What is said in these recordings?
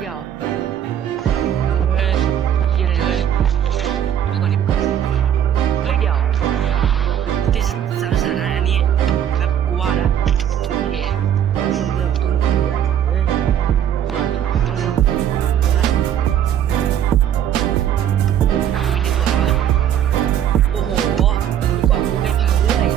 เดี๋ยวเฮ้ยเฮียอะไรเฮ้ยก่อนดิเฮ้ยเดี๋ยวที่สารสารอันนี้แบบกูว่าละโอเคเริ่มต้นเฮ้ยโอ้โหกว่ากูได้พักด้วย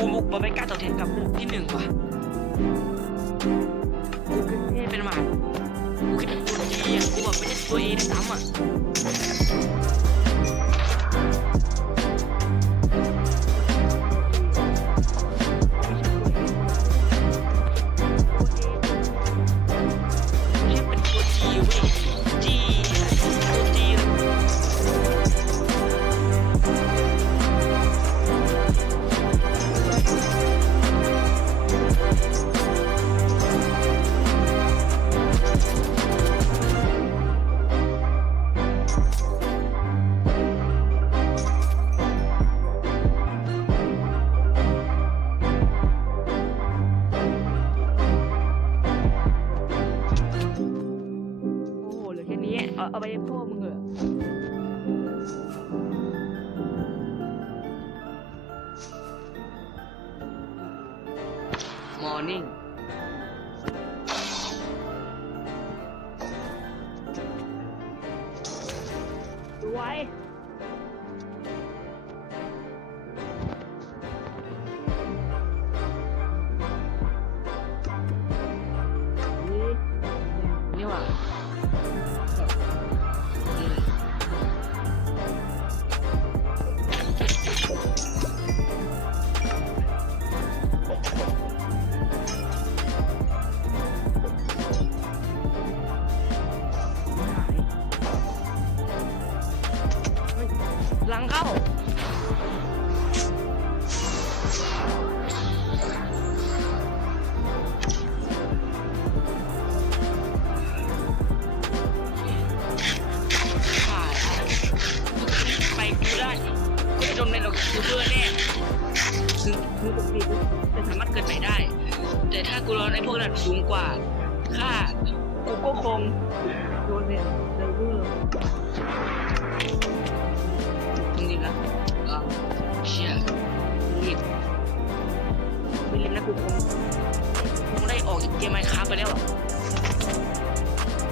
กูบุกมาไม่กล้าตอบแทนกับที่หนึ่งว่ะกูคือเทพเป็นหมากูคิดว่าตัวดีอ่ะกูแบบไม่ใช่ตัวเองซ้ำอ่ะเอาไปพ่อมึงเหรอมอร์นิ่งดูไว้นี่ว่ะหลังเข้าไปกูได้กูจะโดนในเราคือเพื่อนแน่คือปกติจะสามารถเกิดใหม่ได้แต่ถ้ากูรอในพวกนั้นสูงกว่าค่ากูก็คงโดนเนี่ยเดวิลตรงนี้ละเชี่ยรีบไม่รีบนะกูคงได้ออกจากเกมไมค์ค้าไปแล้วอ่ะ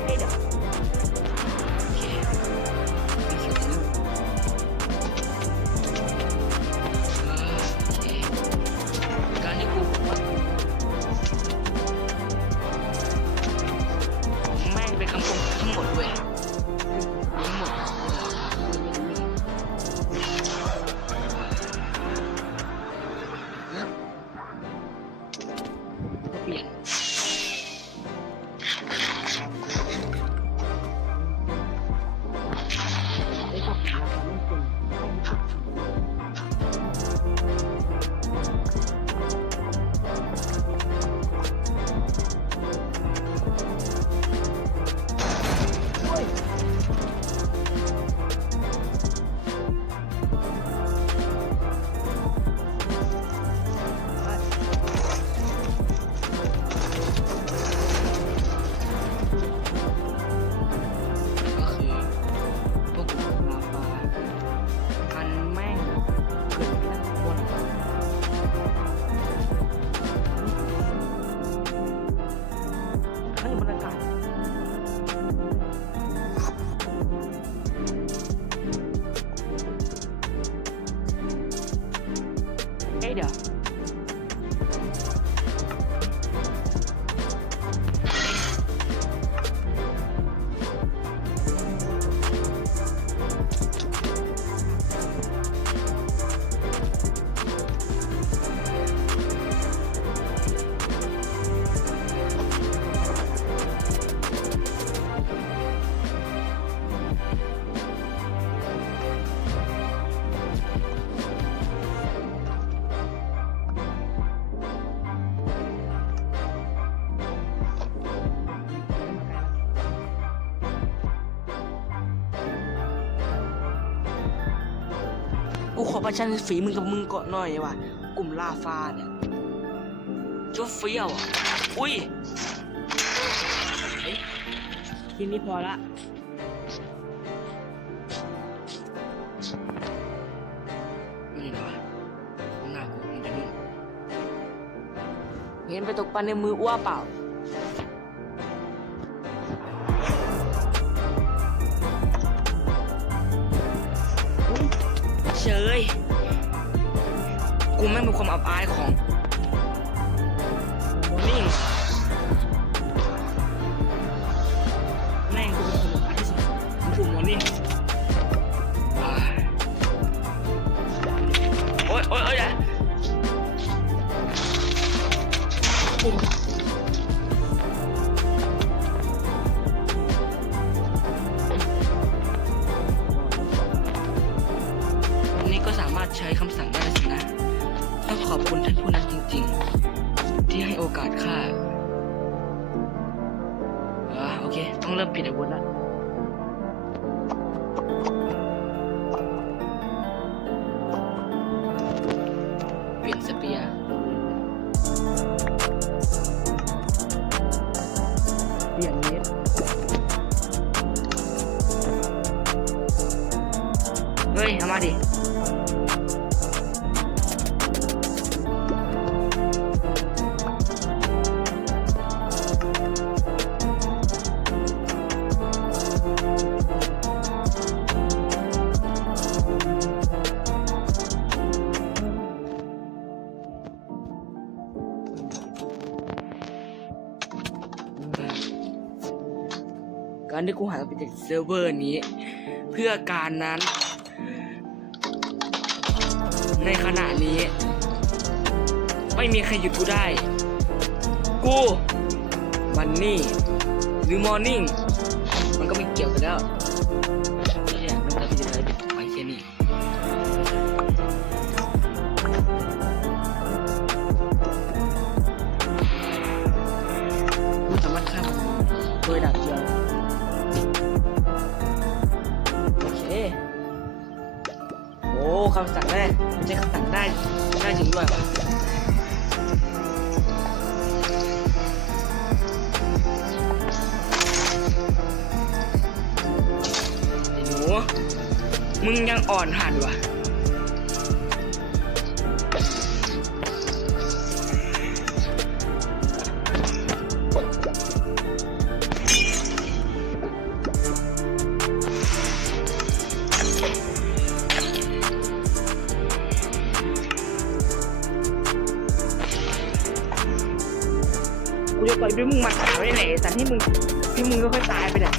เฮ้ยเดี๋ยวโอเคการที่กูแม่งเป็นคำ ทั้งหมดเว้ยทั้งหมดก็เปลี่ยนเดี๋ยวกูขอประชันฝีมึงกับมึงก่อนหน่อยว่ะกลุ่มล่าฟ้าเนี่ยจุ๊บเฟี้ยวอ่ะอุ้ยทีนี้พอละนี่เหรอหน้ากูมันจะนุ่มเห็นไปตกปลาในมืออ้วเปล่าเฉยกูไม่มีความอับอายของนิ่งแม่งกูเป็นคนอับอายที่สุดของกลุ่มมอนิ่งโอ๊ยโอ๊ยโอ๊ยใช้คำสั่งได้สินะต้องขอบคุณท่านผู้นั้นจริงๆที่ให้โอกาสข้าโอเคต้องเริ่มเปลี่ยนอาวุธละเปลี่ยนสเปียร์เปลี่ยนเน็ตเฮ้ยเอามาดิการที่กูหายไปจากเซิร์ฟเวอร์นี้เพื่อการนั้นในขณะนี้ไม่มีใครหยุดกูได้กูมันนี่หรือมอร์นิ่งมันก็ไม่เกี่ยวกันแล้วเนี่ยมันจะไปยังไงไปแค่นี้กูสามารถฆ่ามันโดยดาบเดียวโอ้คำสั่งได้ใช้คำสั่งได้จริงด้วยว่ะไอ้หนูมึงยังอ่อนหัดว่ะกูจะต่อยด้วยมึงมาขาไว้ไหนสันให้มึง ที่มึงก็ค่อยตายไปเลย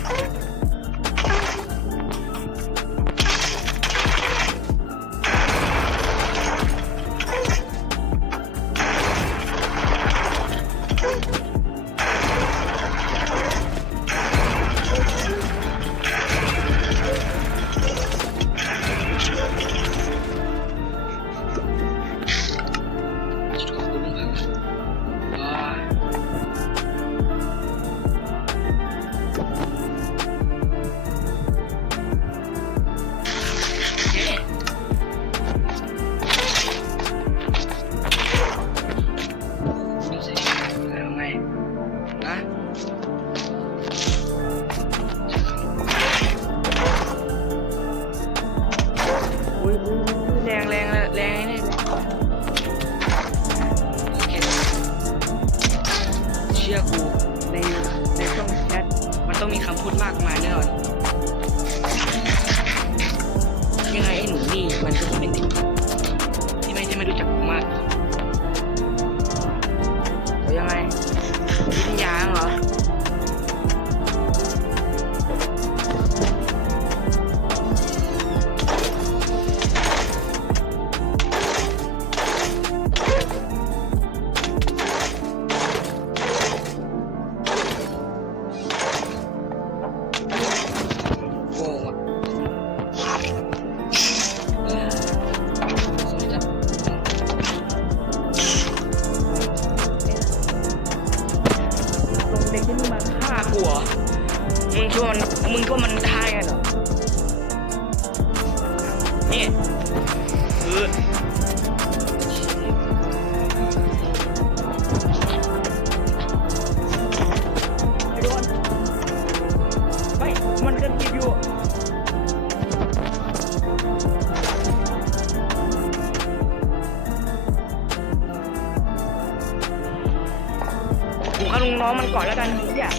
แรงนี่เชื่อกูในช่องแชทมันต้องมีคำพูดมากมายแน่นอนยังไงไอ้หนูนี่มันก็เป็นเด็กที่ไม่รู้จักมากแล้วยังไงวิทยาเหรอเด็กที่มึงมาฆ่ากูเหรอมึงคิดว่ามันได้กันเหรอนี่คือไอ้โดนเฮ้ยมันกันจีบอยู่ผมเอาลุงน้องมันก่อนแล้วกันเนี่ย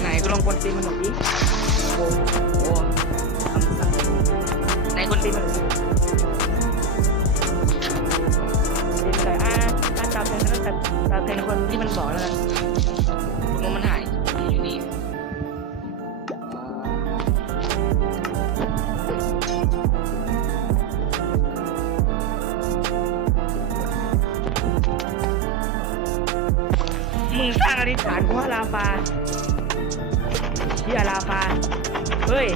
ไหนก็ลองกวนตีนมันหน่อยดิโอ้โหไหนกวนตีนมันหน่อยดิตามเพลงคนที่มันบอกแล้วกันว่ามันหายอยู่นี่มึงสร้างอธิษฐานกูว่าลาฟาเฮียลาฟาเฮ้ย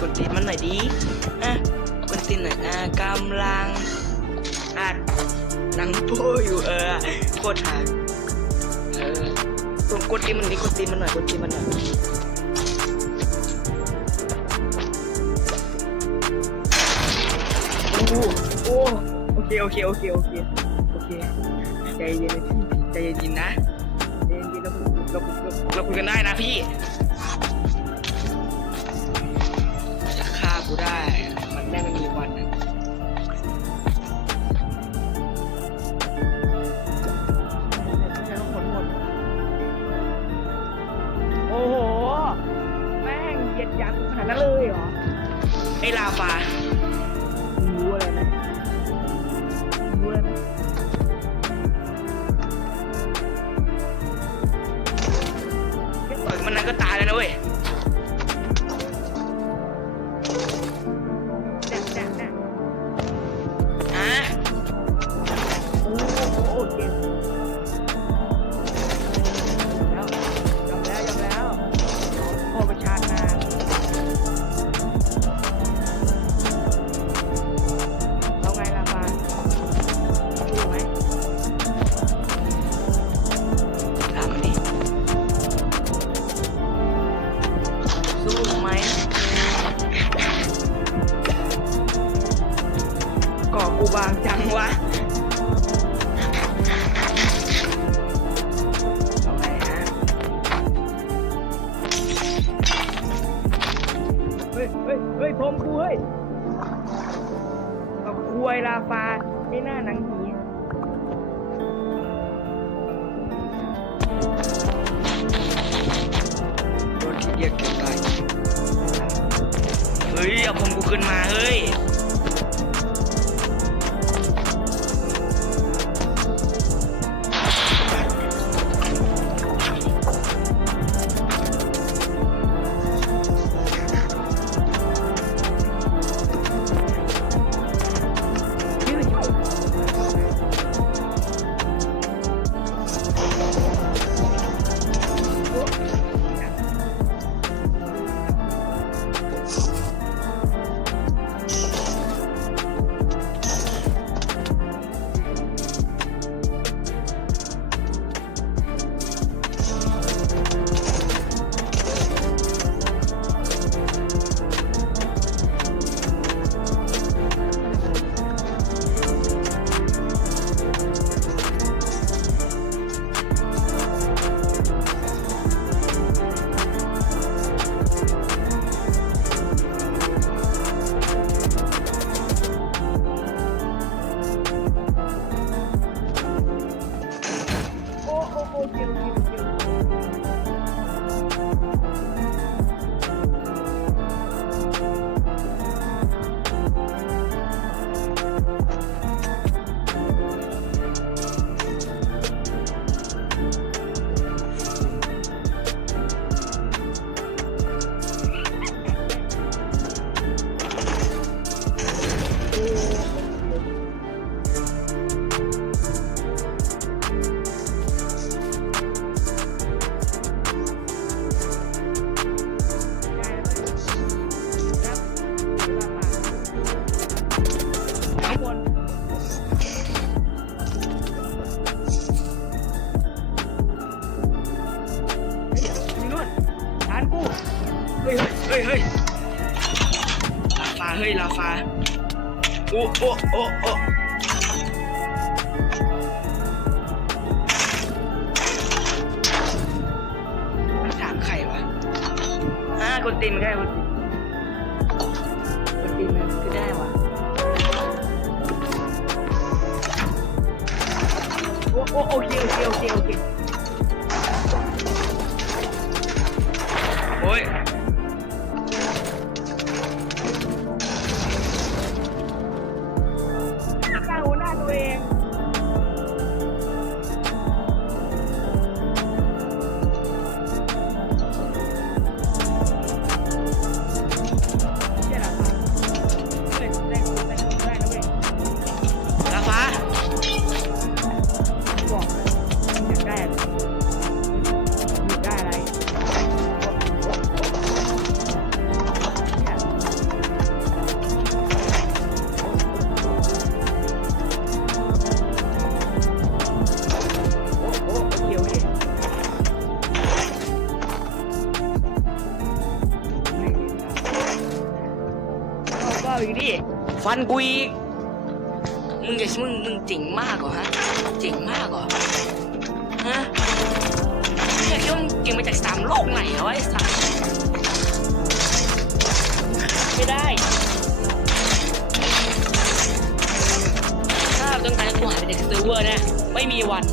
กดตีมันหน่อยดิกดตีนหน่อยกำลังอัดหนังโป้อยู่โคตรหากดตีมันดิกดตีมันหน่อยกดตีมันหน่อยโอ้โอเคใจเย็นพี่ใจเย็นนะใจเย็นเราคุยกันได้นะพี่จะฆ่ากูได้มันไม่มีวันนะโอ้โหแม่งเหยียดหยามขนาดนั้นเลยเหรอไอ้ลาฟารู้อะไรไหมแค่ต่อยมันนั้นก็ตายแล้วนะเว้ย โดนทีเดียวเกือบตายเฮ้ยเอาผมกูขึ้นมาเฮ้ยเฮ้ยลาฟาเฮ้ยลาฟาโอ้ถามใครวะกดตีนมันได้กดตีนมันก็ได้วะโอเคโอ้ยอีกดิฟันกูอีกมึงเจ๋งมากเหรอฮะเจ๋งมากเหรอฮะเนี่ยคิดว่ามึงเก่งมาจาก3 โลกไหนเหรอไอ้สัสไม่ได้ถ้าต้องการจะกูหายไปจากเซิร์ฟเวอร์นะไม่มีวัน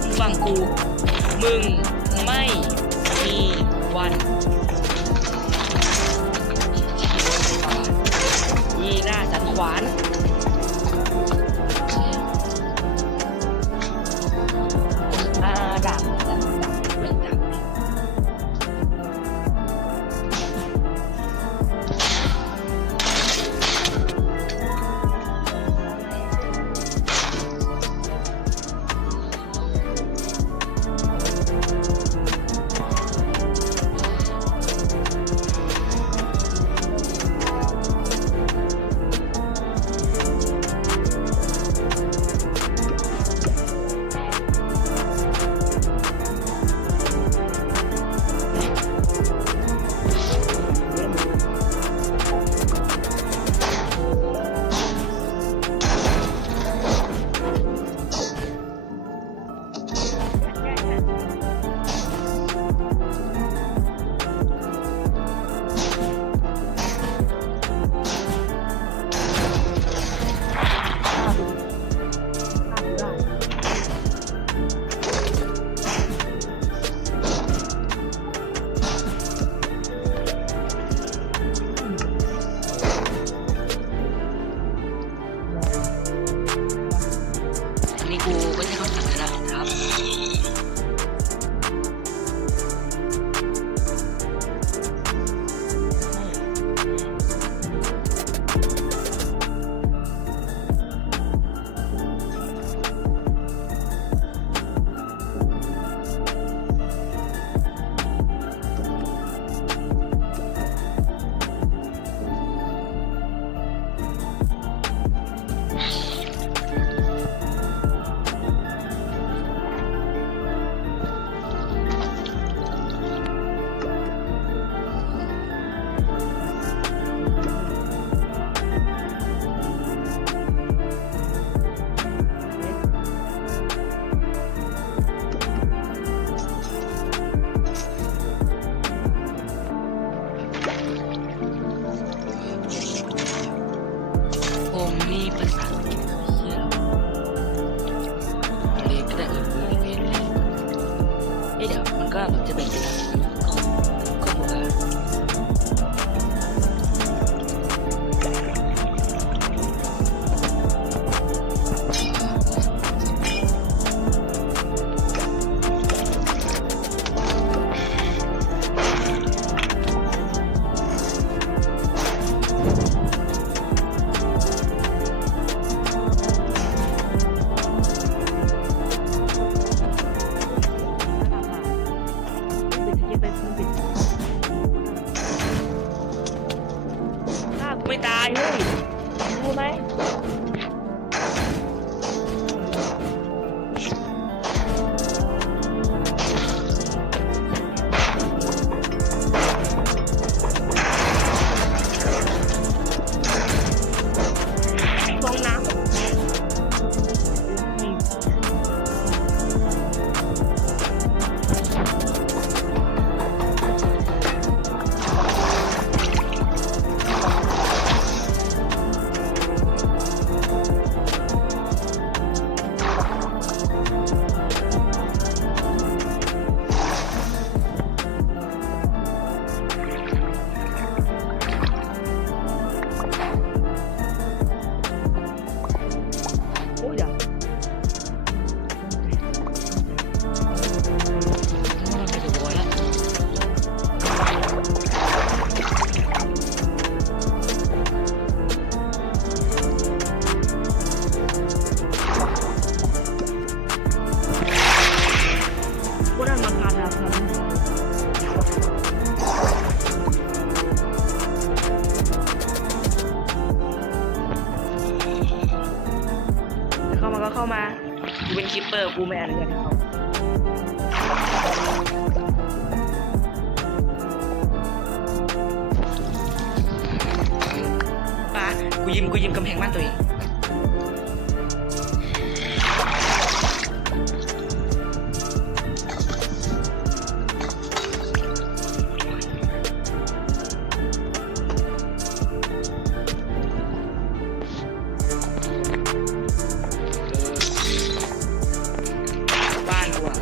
มึงฟังกูมึงไม่มีวันนี่หน้าสันขวานดับ ว่าแบบจะเป็นยังไงก็เบื่อไม่ตายเฮ้ยรู้ไหมฟองน้ำโอ้ยเดี๋ยวมันไปดูบอยแล้วพวกนั้นมาทานแล้วครับเข้ามาก็เข้ามากูเป็นคิปเปอร์กูไม่อนุญาตให้เข้าป่ะกูยิ้มกำแพงบ้านตัวเองบ้านกูอะ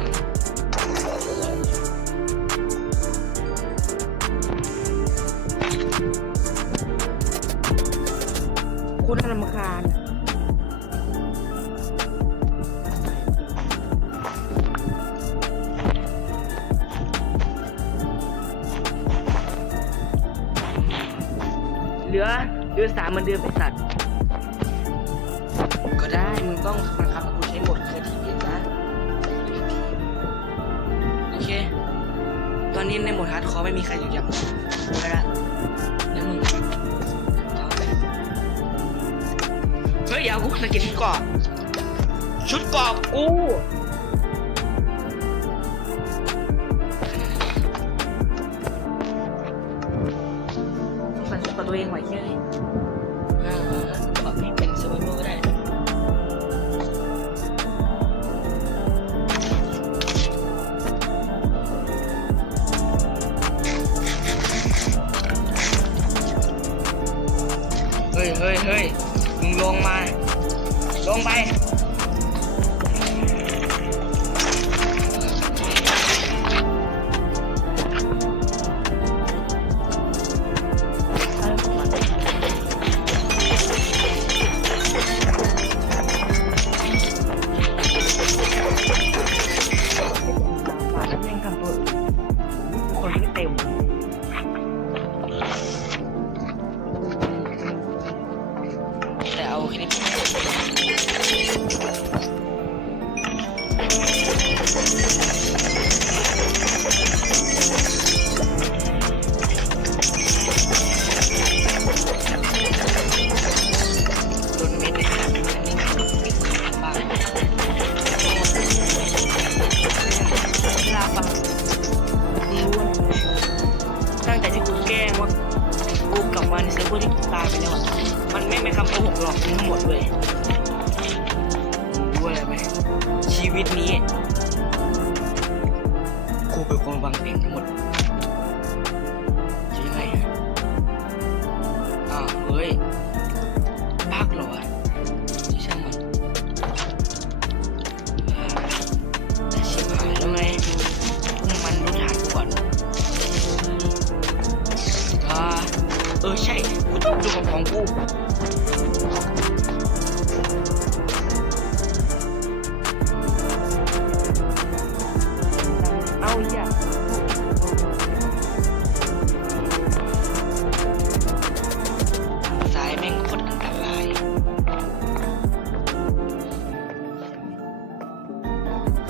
กูน่ารำคาญเหลือ3เหมือนเดิมไอ้สัตว์ก็ได้มึงต้องบังคับให้กูใช้โหมดครีเอทีฟนะโอเคตอนนี้ในโหมดฮาร์ดคอร์ไม่มีใครอยู่อย่างกูแล้วละแล้วมึงเฮ้ยเดี๋ยวกูสกินชุดเกราะกูมันกับตัวเองไหวแค่ไหนบอกให้เป็นเซอร์ไวเวอร์ก็ได้เฮ้ยมึงลงไปคนที่เต็มแต่เอาแค่นี้โดนเม็ดเลยครับอันนี้บ้าลาบ้าตั้งแต่ที่กูแกล้งว่ากูกลับมาในเซิร์ฟเวอร์ที่กูตายไปแล้วอ่ะมันไม่เป็นคำโกหกหรอกทั้งหมดเลยรู้อะไรไหมชีวิตนี้กูเป็นคนวางเพลงทั้งหมดจะยังไงเฮ้ยพักเหรอวะช่างมันแต่ชิบหายแล้วไงพวกมันรู้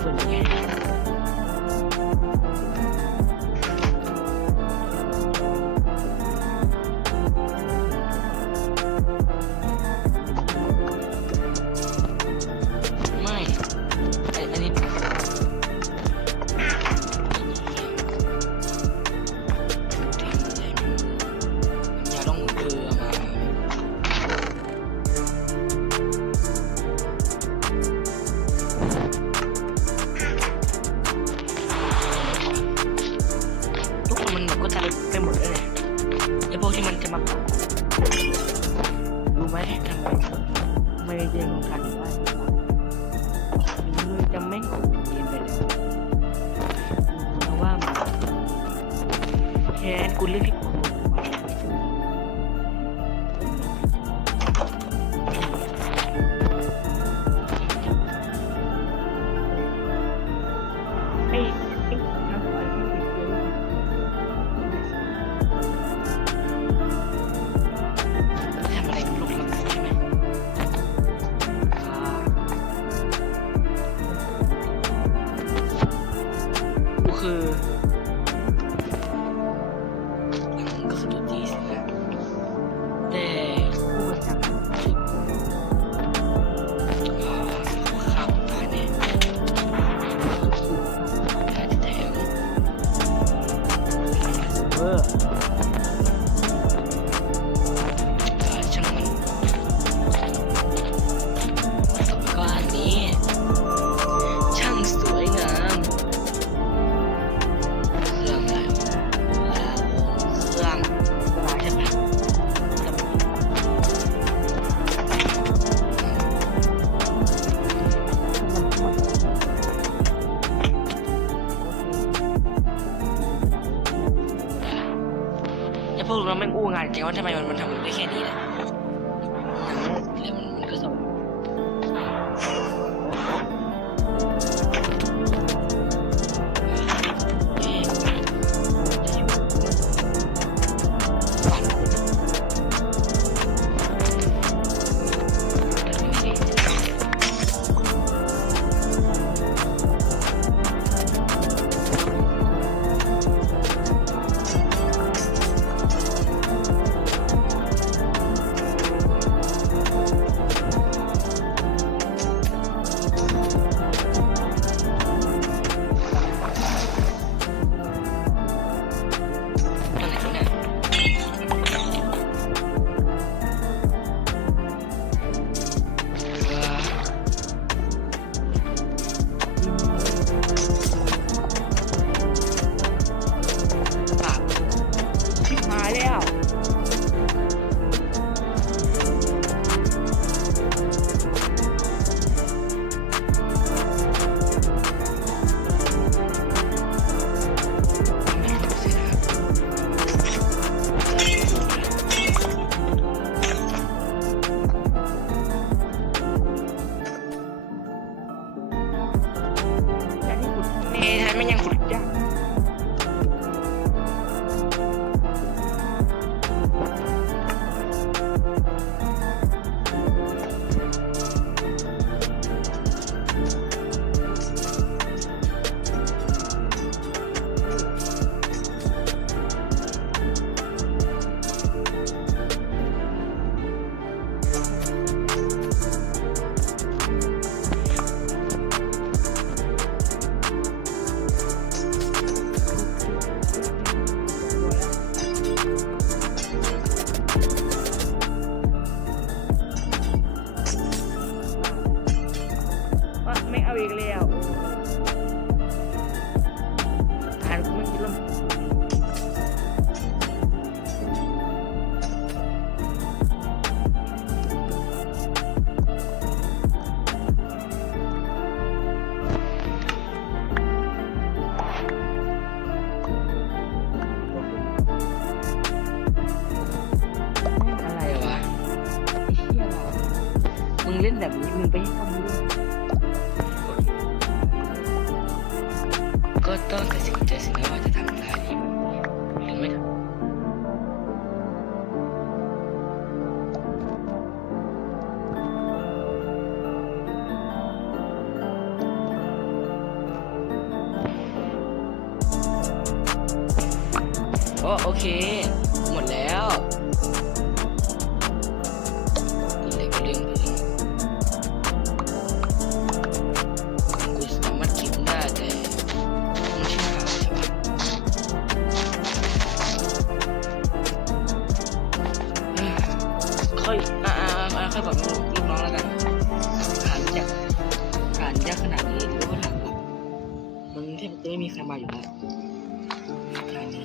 ส่วนใหญ่ไม่อันนี้อย่าต้องคือมาทุกคนมันก็จะไปหมดเลยไอ้พวกที่มันจะมารู้ไหมทำไมไม่เรียนของกันได้มือจะไม่เรียนไปเลยเพราะว่าแค่กูเลือกที่กูไอ้ทำอะไรไม่ผิดเลยทำอะไรลูกหลังใช่ไหมกูคือก็คือตัวที่สินะแต่กูมาจากชุดข้าวตายเนี่ยแค่แต่ช่างมันก็อันนี้ช่างสวยงามเครื่องอะไรเครื่องอะไรใช่ไหมพวกเราไม่อู้งานจริงว่าทำไมมันทำได้แค่นี้แหละแล้วมันก็สมฉันไม่ยังขุดยากไม่เอาอีกแล้วอ่านกูไม่คิดแล้วอะไรวะไอ้เหี้ยเรามึงเล่นแบบนี้มึงไปให้ความรู้ก็ต้องตัดสินใจสินะว่าจะทำอะไรดีหรือไม่ทำ โอเค หมดแล้วเหล็กเลี้ยงพึ่งกูสามารถเก็บได้แต่ไม่ใช่หาใช่ปะค่อยค่อยบอกลูกน้องแล้วกันผ่านยากขนาดนี้หรือว่าหลังแบบมันแทบจะไม่มีใครมาอยู่แล้วทางนี้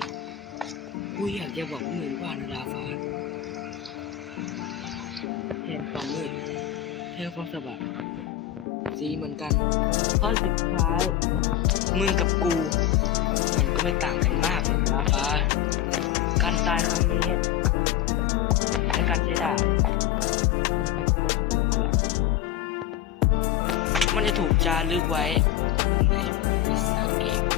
กูอยากจะบอกมึงว่านาราฟ้าแทนความมืดแทนความสบายสีเหมือนกันเพราะสุดท้ายมึงกับกูมันก็ไม่ต่างกันมากนาราฟ้าการตายครั้งนี้และการใช้ดาบมันจะถูกจารึกไว้ในวิสาหกิจ